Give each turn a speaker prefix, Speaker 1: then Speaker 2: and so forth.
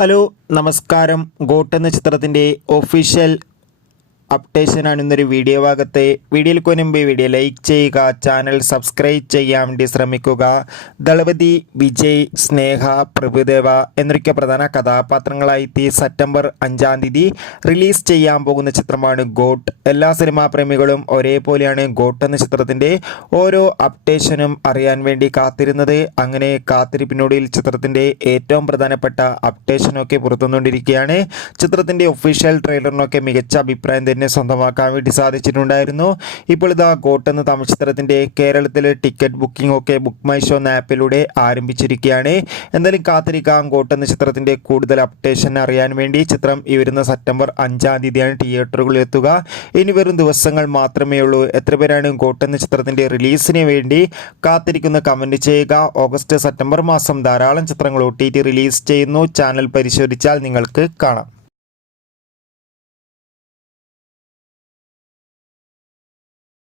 Speaker 1: Hello നമസ്കാരം. Got എന്ന ചിത്രത്തിന്റെ ഒഫീഷ്യൽ അപ്ഡേഷനാണ് ഇന്നൊരു വീഡിയോ ഭാഗത്തെ. വീഡിയോയിൽ കൊനുമ്പ് വീഡിയോ ലൈക്ക് ചെയ്യുക ചാനൽ സബ്സ്ക്രൈബ് ചെയ്യാൻ വേണ്ടി ശ്രമിക്കുക. ദളപതി വിജയ് സ്നേഹ പ്രഭുദേവ എന്നൊക്കെ പ്രധാന കഥാപാത്രങ്ങളായി സെപ്റ്റംബർ അഞ്ചാം തീയതി റിലീസ് ചെയ്യാൻ പോകുന്ന ചിത്രമാണ് ഗോട്ട്. എല്ലാ സിനിമാ പ്രേമികളും ഒരേപോലെയാണ് ഗോട്ട് എന്ന ചിത്രത്തിന്റെ ഓരോ അപ്ഡേഷനും അറിയാൻ വേണ്ടി കാത്തിരുന്നത്. അങ്ങനെ കാത്തിരിപ്പിനൊടുവിൽ ചിത്രത്തിന്റെ ഏറ്റവും പ്രധാനപ്പെട്ട അപ്ഡേഷനൊക്കെ പുറത്തുനിന്നുകൊണ്ടിരിക്കുകയാണ്. ചിത്രത്തിന്റെ ഒഫീഷ്യൽ ട്രെയിലറിനൊക്കെ മികച്ച അഭിപ്രായം തന്നെ സ്വന്തമാക്കാൻ വേണ്ടി സാധിച്ചിട്ടുണ്ടായിരുന്നു. ഇപ്പോൾ ഇതാ ഗോട്ട് എന്ന തമിഴ് ചിത്രത്തിന്റെ കേരളത്തിലെ ടിക്കറ്റ് ബുക്കിംഗ് ഒക്കെ ബുക്ക് മൈ ഷോ എന്ന ആപ്പിലൂടെ ആരംഭിച്ചിരിക്കുകയാണ്. എന്തായാലും കാത്തിരിക്കാം ഗോട്ട് എന്ന ചിത്രത്തിന്റെ കൂടുതൽ അപ്ഡേഷൻ അറിയാൻ വേണ്ടി. ചിത്രം ഈ വരുന്ന സെപ്റ്റംബർ അഞ്ചാം തീയതിയാണ് തിയേറ്ററുകളിൽ എത്തുക ഇനി വെറും ദിവസങ്ങൾ മാത്രമേ ഉള്ളൂ. എത്ര പേരാണ് ഗോട്ട് എന്ന ചിത്രത്തിന്റെ റിലീസിന് വേണ്ടി കാത്തിരിക്കുന്ന കമന്റ് ചെയ്യുക. ഓഗസ്റ്റ് സെപ്റ്റംബർ മാസം ധാരാളം ചിത്രങ്ങൾ ഒ റിലീസ് ചെയ്യുന്നു. ചാനൽ പരിശോധിച്ചാൽ നിങ്ങൾക്ക് കാണാം.